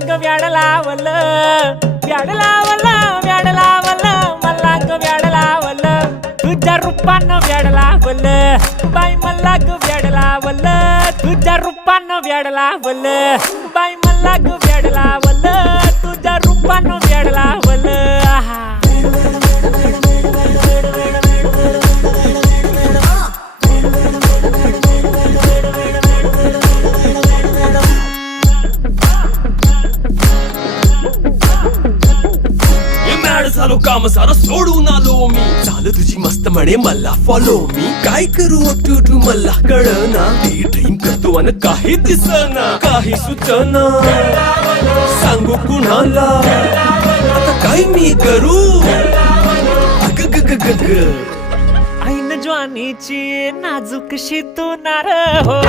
ग व्याड लावलं व्याड लावलं व्याड लावलं मला ग व्याड लावलं तुझ्या रूपानं व्याड लावलं बाई मला ग व्याड लावलं तुझ्या रूपानं व्याड लावलं बाई मला ग व्याड लावलं तुझ्या रूपानं व्याड लावलं आहा झालो काम सारा सोडून आलो मी चाल तुझी मस्त म्हणे मला फॉलो मी काय करू अटू मला कळना ते ड्रीम करतो अन काही दिसना काही सुचना सांगू कुणाला आता काय मी करू अग ग ग ग ग ऐन ज्वानीची नाजूकशी तू नार हो